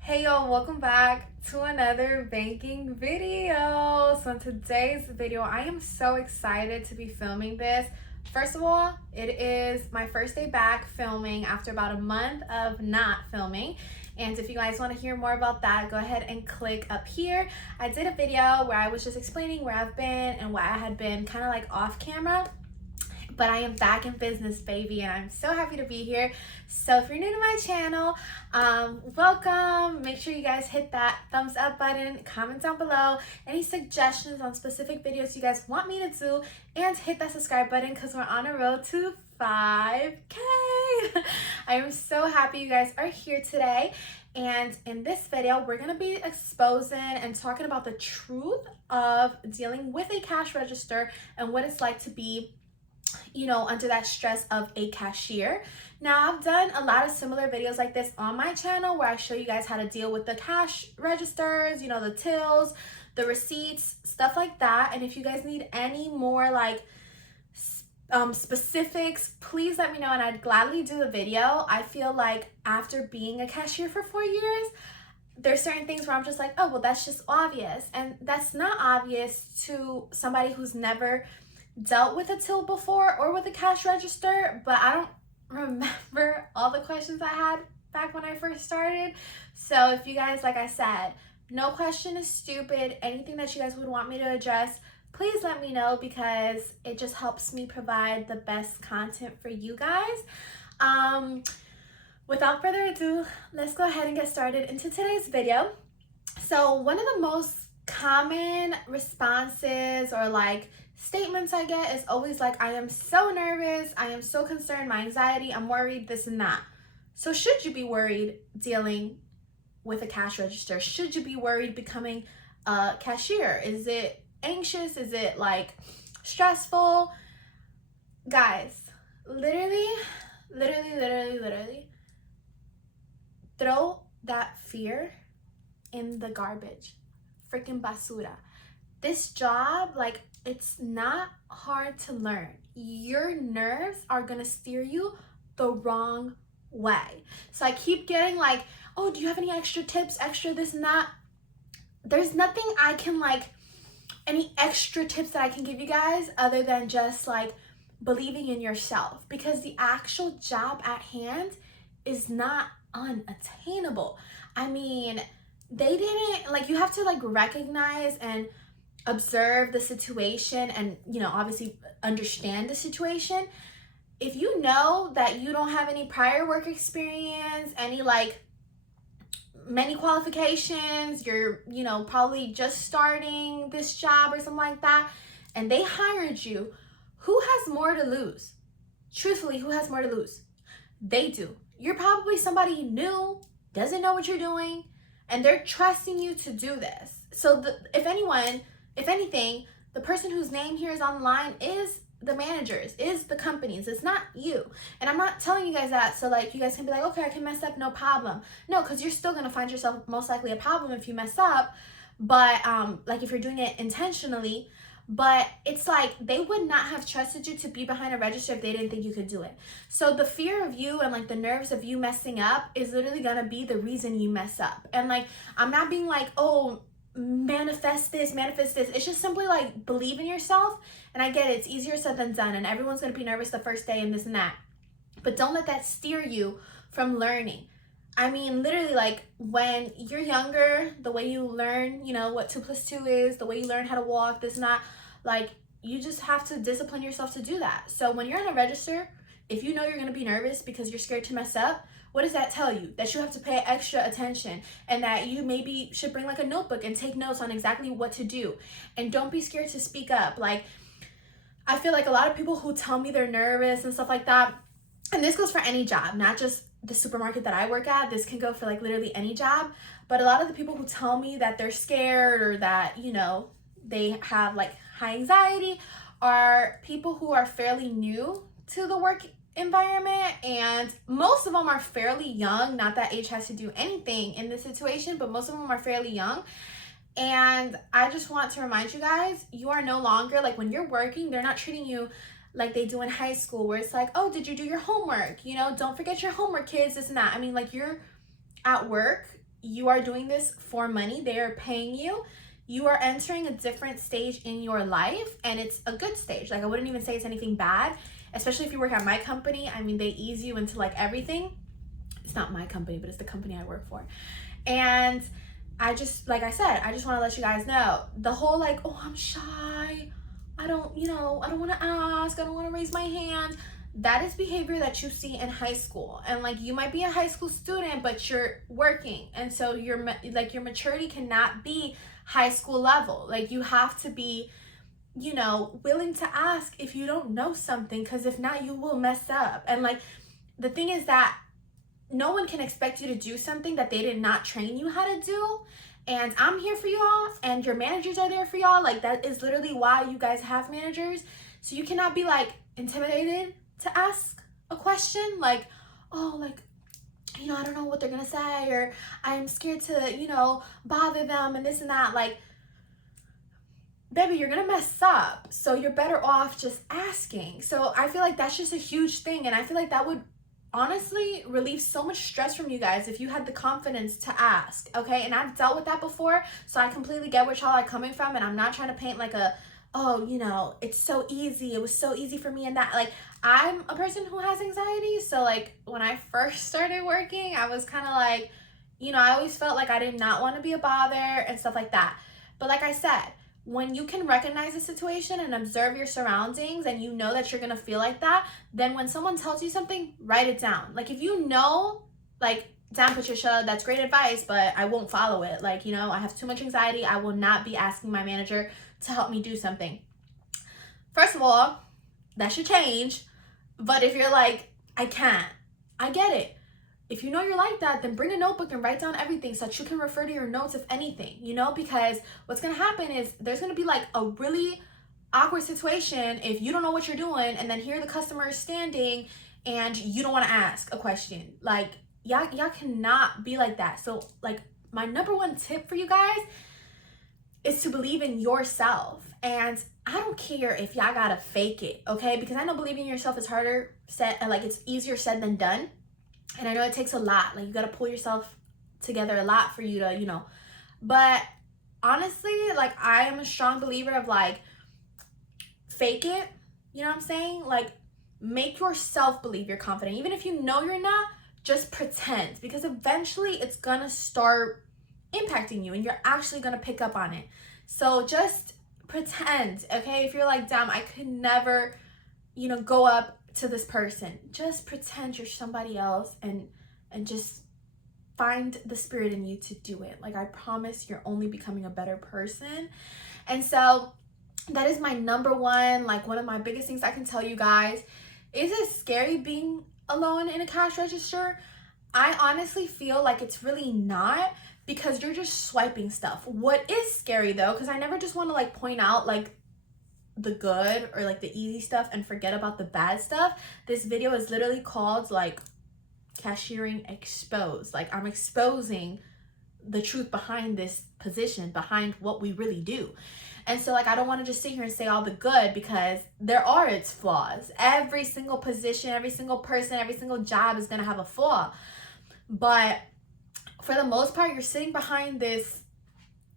Hey y'all, welcome back to another banking video. So in today's video, I am so excited to be filming this. First of all, it is my first day back filming after about a month of not filming. And if you guys want to hear more about that, go ahead and click up here. I did a video where I was just explaining where I've been and why I had been kind of like off camera. But I am back in business, baby, and I'm so happy to be here. So if you're new to my channel, welcome. Make sure you guys hit that thumbs up button, comment down below any suggestions on specific videos you guys want me to do, and hit that subscribe button because we're on a road to 5K. I am so happy you guys are here today. And in this video, we're going to be exposing and talking about the truth of dealing with a cash register and what it's like to be under that stress of a cashier. Now, I've done a lot of similar videos like this on my channel where I show you guys how to deal with the cash registers, the tills, the receipts, stuff like that. And if you guys need any more like specifics, please let me know and I'd gladly do the video. I feel like after being a cashier for 4 years, there's certain things where I'm just like, oh, well, that's just obvious. And that's not obvious to somebody who's never dealt with a till before or with a cash register, but I don't remember all the questions I had back when I first started. So if you guys, like I said, no question is stupid. Anything that you guys would want me to address, please let me know because it just helps me provide the best content for you guys. Without further ado, let's go ahead and get started into today's video. So one of the most common responses or like statements I get is always like, I am so nervous, I am so concerned, my anxiety, I'm worried, this and that. So should you be worried dealing with a cash register? Should you be worried becoming a cashier? Is it anxious? Is it like stressful? Guys, literally, throw that fear in the garbage. Freaking basura. This job, like, it's not hard to learn. Your nerves are gonna steer you the wrong way. So I keep getting like, oh, do you have any extra tips, extra this and that? There's nothing I can any extra tips that I can give you guys other than just like believing in yourself, because the actual job at hand is not unattainable. I mean, they didn't, you have to recognize and observe the situation and, obviously understand the situation. If you know that you don't have any prior work experience, any many qualifications, you're, probably just starting this job or something like that, and they hired you, who has more to lose? Truthfully, who has more to lose? They do. You're probably somebody new, doesn't know what you're doing, and they're trusting you to do this. So if anything, the person whose name here is on the line is the managers, is the companies. It's not you. And I'm not telling you guys that so you guys can be like, okay, I can mess up, no problem. No, because you're still gonna find yourself most likely a problem if you mess up. But if you're doing it intentionally. But it's they would not have trusted you to be behind a register if they didn't think you could do it. So the fear of you and the nerves of you messing up is literally gonna be the reason you mess up. And I'm not being oh, manifest this. It's just simply believe in yourself. And I get it, it's easier said than done, and everyone's gonna be nervous the first day and this and that. But don't let that steer you from learning. I mean, literally, when you're younger, the way you learn, what 2 + 2 is, the way you learn how to walk, this and that, you just have to discipline yourself to do that. So when you're on a register, if you know you're going to be nervous because you're scared to mess up, what does that tell you? That you have to pay extra attention and that you maybe should bring a notebook and take notes on exactly what to do. And don't be scared to speak up. I feel a lot of people who tell me they're nervous and stuff like that, and this goes for any job, not just the supermarket that I work at. This can go for literally any job. But a lot of the people who tell me that they're scared or that, they have high anxiety are people who are fairly new to the work environment, and most of them are fairly young. Not that age has to do anything in this situation, but most of them are fairly young. And I just want to remind you guys, you are no longer when you're working, they're not treating you like they do in high school, where it's oh, did you do your homework? Don't forget your homework, kids, this and that. I mean, you're at work, you are doing this for money. They are paying you. You are entering a different stage in your life, and it's a good stage. Like, I wouldn't even say it's anything bad, especially if you work at my company. I mean, they ease you into like everything. It's not my company, but it's the company I work for. And I just, like I said, I just want to let you guys know, the whole like, oh, I'm shy, I don't want to ask, I don't want to raise my hand. That is behavior that you see in high school. And like, you might be a high school student, but you're working. And so your maturity cannot be high school level. Like, you have to be, willing to ask if you don't know something, because if not, you will mess up. And like, the thing is that no one can expect you to do something that they did not train you how to do. And I'm here for y'all, and your managers are there for y'all. Like, that is literally why you guys have managers. So you cannot be like intimidated to ask a question, like, oh, like, I don't know what they're gonna say, or I'm scared to, bother them and this and that. Like, baby, you're gonna mess up. So you're better off just asking. So I feel like that's just a huge thing. And I feel like that would honestly relieve so much stress from you guys if you had the confidence to ask, okay? And I've dealt with that before, so I completely get where y'all are coming from. And I'm not trying to paint like it's so easy, it was so easy for me, and that, like, I'm a person who has anxiety. So like, when I first started working, I was kind of like, I always felt like I did not want to be a bother and stuff like that. But like I said, when you can recognize the situation and observe your surroundings, and you know that you're gonna feel like that, then when someone tells you something, write it down. Like, if you know, like, damn, Patricia, that's great advice, but I won't follow it. Like, I have too much anxiety, I will not be asking my manager to help me do something. First of all, that should change. But if you're like, I can't, I get it. If you know you're like that, then bring a notebook and write down everything so that you can refer to your notes if anything, because what's going to happen is there's going to be like a really awkward situation if you don't know what you're doing, and then here the customer is standing and you don't want to ask a question. Like, y'all cannot be like that. So like, my number one tip for you guys is to believe in yourself. And I don't care if y'all gotta fake it, okay? Because I know believing in yourself is harder said, like, it's easier said than done. And I know it takes a lot. Like, you gotta pull yourself together a lot for you to, But honestly, like, I am a strong believer of like, fake it. You know what I'm saying? Like, make yourself believe you're confident. Even if you know you're not, just pretend. Because eventually it's gonna start impacting you and you're actually gonna pick up on it. So just pretend, okay? If you're like, damn, I could never, go up to this person, just pretend you're somebody else and just find the spirit in you to do it. Like, I promise you're only becoming a better person. And so that is my number one, like, one of my biggest things I can tell you guys. Is it scary being alone in a cash register? I honestly feel like it's really not, because you're just swiping stuff. What is scary though, because I never just want to like point out like the good or like the easy stuff and forget about the bad stuff. This video is literally called like Cashiering Exposed. Like, I'm exposing the truth behind this position, behind what we really do. And so like, I don't want to just sit here and say all the good, because there are its flaws. Every single position, every single person, every single job is going to have a flaw. But for the most part, you're sitting behind this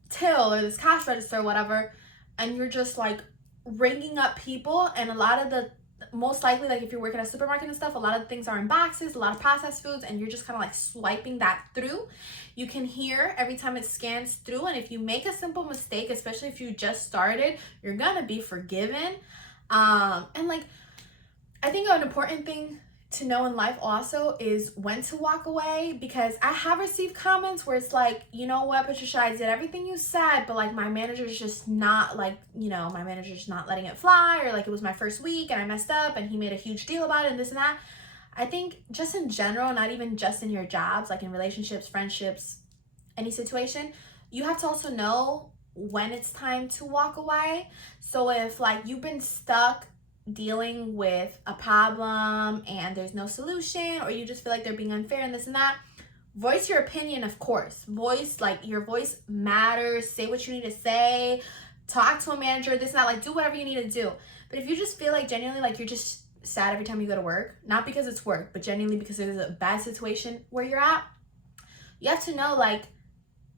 till or this cash register or whatever, and you're just like ringing up people. And a lot of the, most likely, like if you're working at a supermarket and stuff, a lot of things are in boxes, a lot of processed foods, and you're just kind of like swiping that through. You can hear every time it scans through, and if you make a simple mistake, especially if you just started, you're gonna be forgiven. And like, I think an important thing to know in life also is when to walk away, because I have received comments where it's like, you know what, Patricia, I did everything you said, but like my manager's just not like, my manager's not letting it fly, or like it was my first week and I messed up and he made a huge deal about it and this and that. I think just in general, not even just in your jobs, like in relationships, friendships, any situation, you have to also know when it's time to walk away. So if like you've been stuck dealing with a problem and there's no solution, or you just feel like they're being unfair and this and that, voice your opinion, of course. Your voice matters. Say what you need to say. Talk to a manager, this and that. Like, do whatever you need to do. But if you just feel like genuinely like you're just sad every time you go to work, not because it's work, but genuinely because there's a bad situation where you're at, you have to know, like,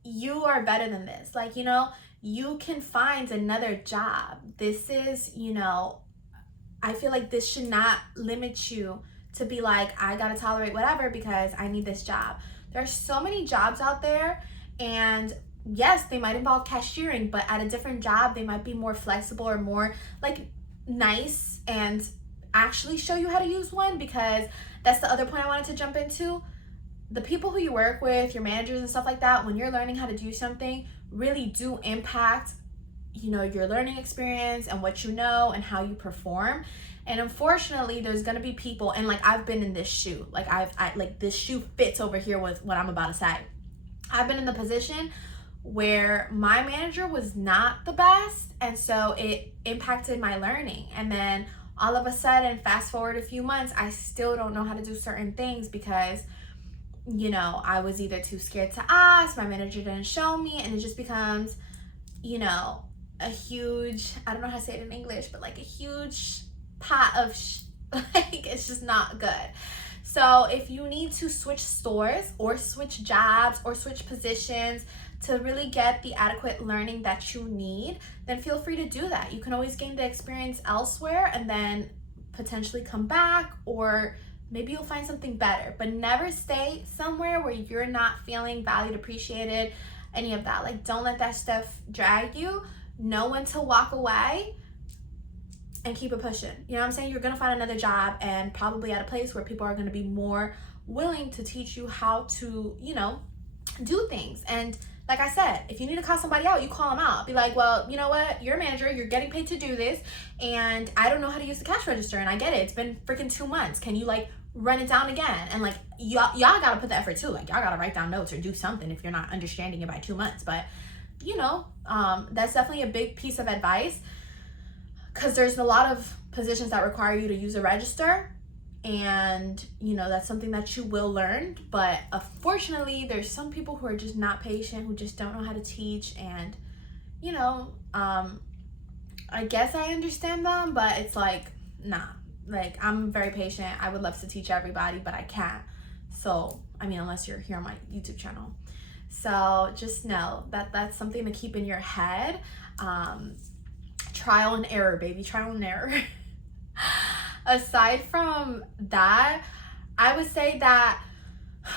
you are better than this. Like, you know, you can find another job. This is, you know, I feel like this should not limit you to be like, I gotta tolerate whatever because I need this job. There's so many jobs out there, and yes, they might involve cashiering, but at a different job, they might be more flexible or more like nice and actually show you how to use one, because that's the other point I wanted to jump into. The people who you work with, your managers and stuff like that, when you're learning how to do something, really do impact, you know, your learning experience and what you know and how you perform. And unfortunately, there's gonna be people, and like I've been in this shoe, like I like this shoe fits over here with what I'm about to say. I've been in the position where my manager was not the best, and so it impacted my learning. And then all of a sudden, fast forward a few months, I still don't know how to do certain things because, you know, I was either too scared to ask, my manager didn't show me, and it just becomes, you know, a huge, I don't know how to say it in English, but like a huge pot of like, it's just not good. So if you need to switch stores or switch jobs or switch positions to really get the adequate learning that you need, then feel free to do that. You can always gain the experience elsewhere and then potentially come back, or maybe you'll find something better. But never stay somewhere where you're not feeling valued, appreciated, any of that. Like, don't let that stuff drag you. Know when to walk away and keep it pushing. You know what I'm saying? You're gonna find another job, and probably at a place where people are gonna be more willing to teach you how to, you know, do things. And like I said, if you need to call somebody out, you call them out. Be like, well, you know what? You're a manager, you're getting paid to do this, and I don't know how to use the cash register, and I get it. It's been freaking 2 months. Can you like run it down again? And like, y'all gotta put the effort too. Like, y'all gotta write down notes or do something if you're not understanding it by 2 months. But, you know, that's definitely a big piece of advice, because there's a lot of positions that require you to use a register, and you know, that's something that you will learn. But unfortunately, there's some people who are just not patient, who just don't know how to teach. And you know, I guess I understand them, but it's like, nah, like I'm very patient. I would love to teach everybody, but I can't. So I mean, unless you're here on my YouTube channel. So just know that that's something to keep in your head. Trial and error, baby, trial and error. Aside from that, I would say that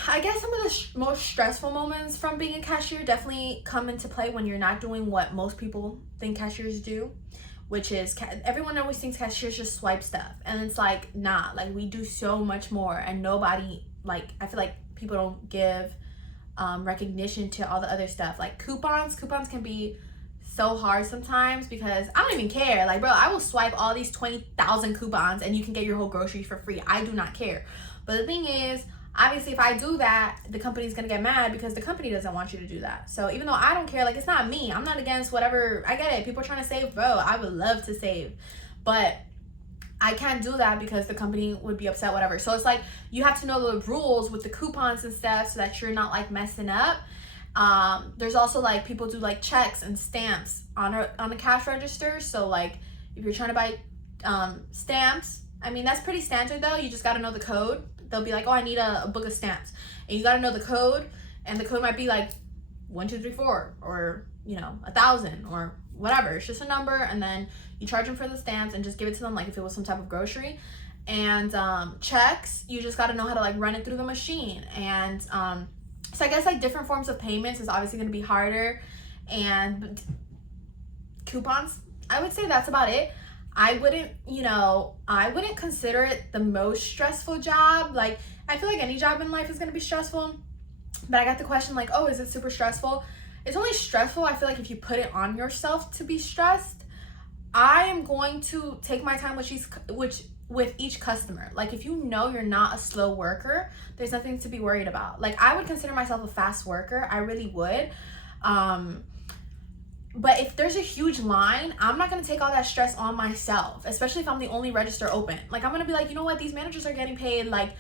I guess some of the most stressful moments from being a cashier definitely come into play when you're not doing what most people think cashiers do, which is everyone always thinks cashiers just swipe stuff, and it's like, nah, like we do so much more. And nobody, like, I feel like people don't give recognition to all the other stuff. Like coupons can be so hard sometimes, because I don't even care. Like, bro, I will swipe all these 20,000 coupons and you can get your whole grocery for free. I do not care. But the thing is, obviously, if I do that, the company's gonna get mad because the company doesn't want you to do that. So even though I don't care, like, it's not me. I'm not against whatever. I get it. People are trying to save, bro. I would love to save, but I can't do that because the company would be upset, whatever. So it's like, you have to know the rules with the coupons and stuff so that you're not like messing up. There's also like people do like checks and stamps on a cash register. So like if you're trying to buy stamps, I mean, that's pretty standard though. You just got to know the code. They'll be like, oh, I need a book of stamps, and you got to know the code, and the code might be like 1, 2, 3, 4, or you know, 1,000 or whatever. It's just a number, and then you charge them for the stamps and just give it to them like if it was some type of grocery. And checks, you just got to know how to like run it through the machine. And so I guess like different forms of payments is obviously going to be harder. And coupons, I would say that's about it. I wouldn't consider it the most stressful job. Like, I feel like any job in life is going to be stressful. But I got the question like, oh, is it super stressful? It's only stressful, I feel like, if you put it on yourself to be stressed. I am going to take my time with each customer. Like, if you know you're not a slow worker, there's nothing to be worried about. Like, I would consider myself a fast worker. I really would. But if there's a huge line, I'm not going to take all that stress on myself, especially if I'm the only register open. Like, I'm going to be like, you know what? These managers are getting paid like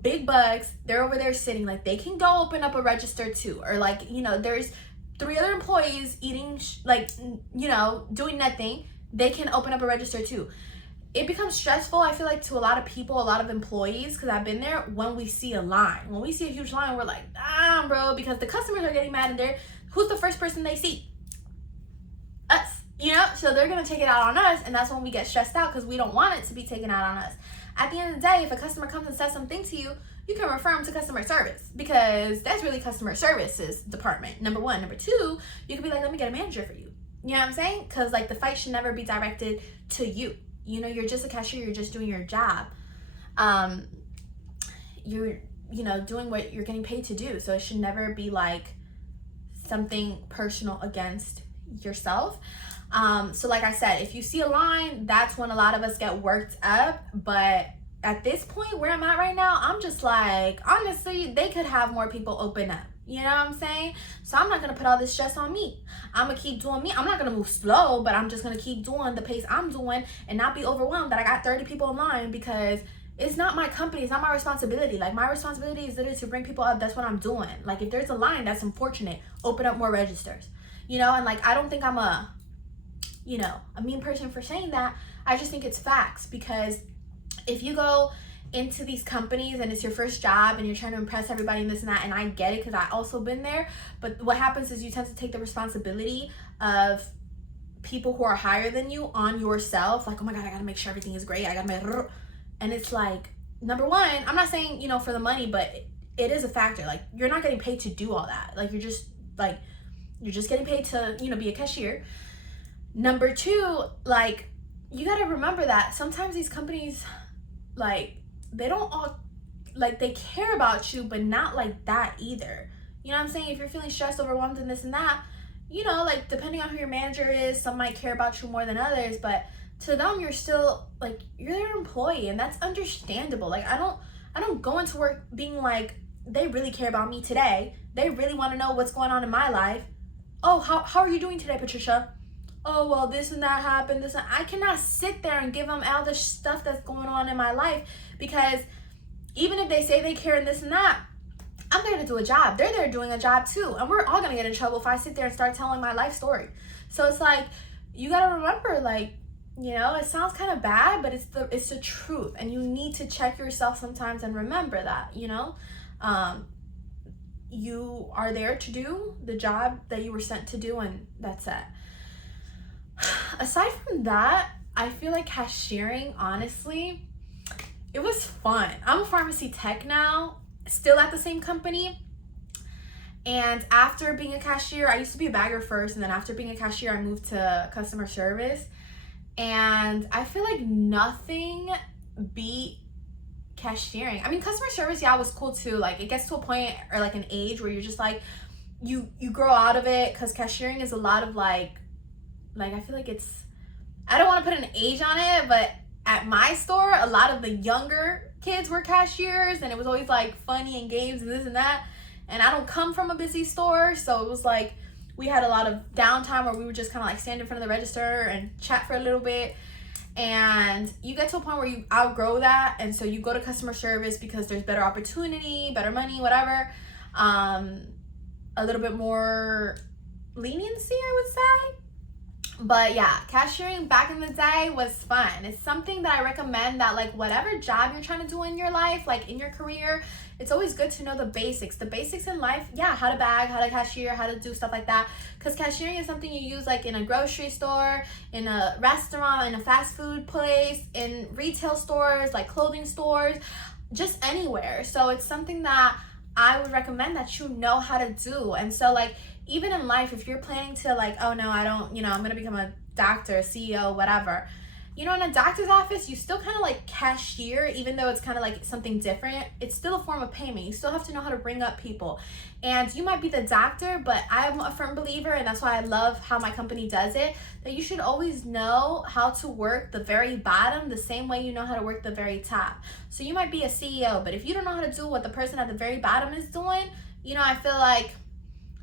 big bucks. They're over there sitting. Like, they can go open up a register too. Or like, you know, there's 3 other employees eating, doing nothing. They can open up a register too. it becomes stressful, I feel like, to a lot of people, a lot of employees, because I've been there, when we see a line. When we see a huge line, we're like, damn, bro, because the customers are getting mad, and who's the first person they see? Us, you know? So they're going to take it out on us, and that's when we get stressed out, because we don't want it to be taken out on us. At the end of the day, if a customer comes and says something to you, you can refer them to customer service, because that's really customer services department, number one. Number two, you can be like, let me get a manager for you. You know what I'm saying? Because, like, the fight should never be directed to you. You know, you're just a cashier. You're just doing your job. You're, you know, doing what you're getting paid to do. So it should never be, like, something personal against yourself. So like I said, if you see a line, that's when a lot of us get worked up. But at this point where I'm at right now, I'm just like, honestly, they could have more people open up. You know what I'm saying? So I'm not going to put all this stress on me. I'm going to keep doing me. I'm not going to move slow, but I'm just going to keep doing the pace I'm doing and not be overwhelmed that I got 30 people in line, because it's not my company. It's not my responsibility. Like, my responsibility is literally to bring people up. That's what I'm doing. Like, if there's a line, that's unfortunate. Open up more registers. You know, and like, I don't think I'm a mean person for saying that. I just think it's facts, because if you go into these companies and it's your first job and you're trying to impress everybody and this and that, and I get it, because I also been there, but what happens is you tend to take the responsibility of people who are higher than you on yourself. Like, oh my God, I gotta make sure everything is great. I gotta make, and it's like, number one, I'm not saying, you know, for the money, but it is a factor. Like, you're not getting paid to do all that. Like, you're just getting paid to, you know, be a cashier. Number two, like, you gotta remember that sometimes these companies, like, they don't all, like, they care about you, but not like that either. You know what I'm saying? If you're feeling stressed, overwhelmed, and this and that, you know, like, depending on who your manager is, some might care about you more than others, but to them, you're still, like, you're their employee, and that's understandable. Like, I don't go into work being like, they really care about me today. They really want to know what's going on in my life. Oh, how are you doing today, Patricia? Oh, well, this and that happened, this and I cannot sit there and give them all the stuff that's going on in my life, because even if they say they care and this and that, I'm there to do a job. They're there doing a job too. And we're all going to get in trouble if I sit there and start telling my life story. So it's like, you got to remember, like, you know, it sounds kind of bad, but it's the truth. And you need to check yourself sometimes and remember that, you know, you are there to do the job that you were sent to do, and that's it. Aside from that, I feel like cashiering, honestly, it was fun. I'm a pharmacy tech now, still at the same company. And after being a cashier, I used to be a bagger first, and then after being a cashier, I moved to customer service. And I feel like nothing beat cashiering. I mean, customer service, yeah, was cool too. Like, it gets to a point or like an age where you're just like, you grow out of it, because cashiering is a lot of like I feel like it's, I don't want to put an age on it, but at my store, a lot of the younger kids were cashiers, and it was always like funny and games and this and that. And I don't come from a busy store, so it was like we had a lot of downtime where we would just kind of like stand in front of the register and chat for a little bit. And you get to a point where you outgrow that, and so you go to customer service because there's better opportunity, better money, whatever, a little bit more leniency, I would say. But yeah, cashiering back in the day was fun. It's something that I recommend, that like whatever job you're trying to do in your life, like in your career, it's always good to know the basics. The basics in life, yeah, how to bag, how to cashier, how to do stuff like that. Because cashiering is something you use like in a grocery store, in a restaurant, in a fast food place, in retail stores, like clothing stores, just anywhere. So it's something that I would recommend that you know how to do. And so like, even in life, if you're planning to like, oh no, I don't, you know, I'm gonna become a doctor, CEO, whatever, you know, in a doctor's office, you still kind of like cashier, even though it's kind of like something different. It's still a form of payment. You still have to know how to bring up people. And you might be the doctor, but I'm a firm believer, and that's why I love how my company does it, that you should always know how to work the very bottom the same way you know how to work the very top. So you might be a CEO, but if you don't know how to do what the person at the very bottom is doing, you know, I feel like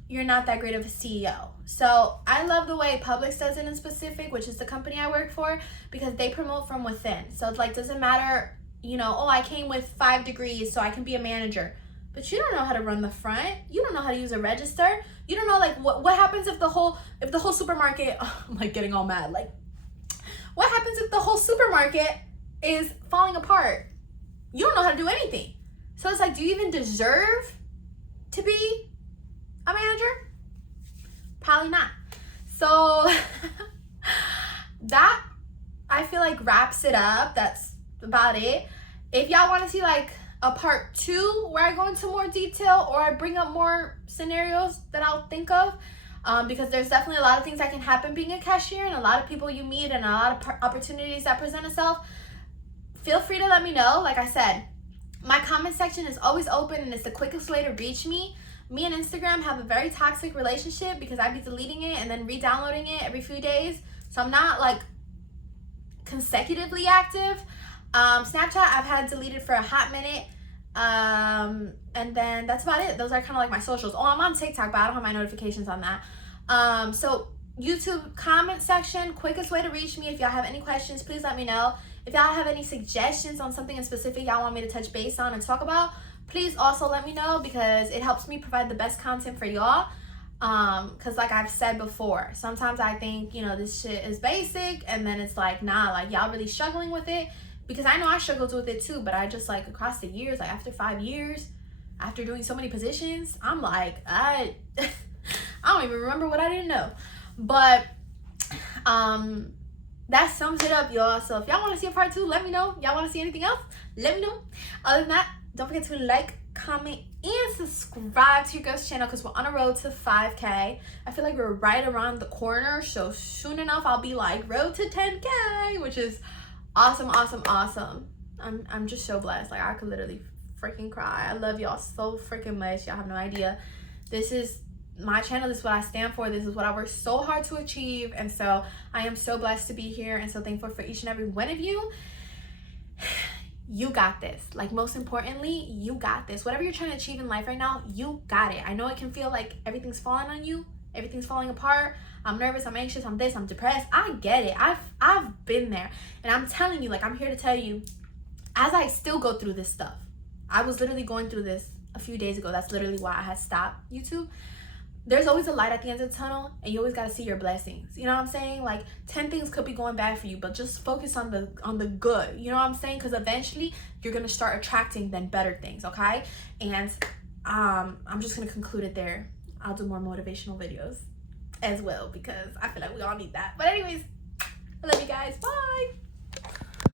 you're not that great of a CEO. So I love the way Publix does it in specific, which is the company I work for, because they promote from within. So it's like, doesn't matter, you know, oh, I came with 5 degrees so I can be a manager, but you don't know how to run the front. You don't know how to use a register. You don't know like what happens if the whole supermarket, oh, I'm like getting all mad. Like, What happens if the whole supermarket is falling apart? You don't know how to do anything. So it's like, do you even deserve to be a manager? Probably not. So that, I feel like, wraps it up. That's about it. If y'all want to see like a part 2 where I go into more detail or I bring up more scenarios that I'll think of, because there's definitely a lot of things that can happen being a cashier and a lot of people you meet and a lot of opportunities that present itself, feel free to let me know. Like I said, my comment section is always open and it's the quickest way to reach me. Me and Instagram have a very toxic relationship because I be deleting it and then re-downloading it every few days. So I'm not like consecutively active. Snapchat I've had deleted for a hot minute. And then that's about it. Those are kind of like my socials. Oh, I'm on TikTok, but I don't have my notifications on that. So YouTube comment section, quickest way to reach me. If y'all have any questions, please let me know. If y'all have any suggestions on something in specific y'all want me to touch base on and talk about, please also let me know, because it helps me provide the best content for y'all. Because like I've said before, sometimes I think, you know, this shit is basic, and then it's like, nah, like y'all really struggling with it. Because I know I struggled with it too, but I just like across the years, like after 5 years, after doing so many positions, I'm like, I don't even remember what I didn't know. But that sums it up, y'all. So if y'all want to see a part 2, let me know. Y'all want to see anything else, let me know. Other than that, don't forget to like, comment, and subscribe to your girl's channel, because we're on a road to 5K. I feel like we're right around the corner, so soon enough I'll be like road to 10K, which is awesome. I'm just so blessed. Like, I could literally freaking cry. I love y'all so freaking much. Y'all have no idea. This is my channel. This is what I stand for. This is what I worked so hard to achieve, and so I am so blessed to be here and so thankful for each and every one of you. You got this. Like, most importantly, you got this. Whatever you're trying to achieve in life right now, you got it. I know it can feel like everything's falling on you, everything's falling apart. I'm nervous, I'm anxious, I'm this, I'm depressed. I get it. I've been there. And I'm telling you, like, I'm here to tell you, as I still go through this stuff, I was literally going through this a few days ago. That's literally why I had stopped YouTube. There's always a light at the end of the tunnel, and you always got to see your blessings. You know what I'm saying? Like, 10 things could be going bad for you, but just focus on the good. You know what I'm saying? Because eventually you're going to start attracting then better things, okay? And I'm just going to conclude it there. I'll do more motivational videos as well, because I feel like we all need that. But anyways, I love you guys. Bye.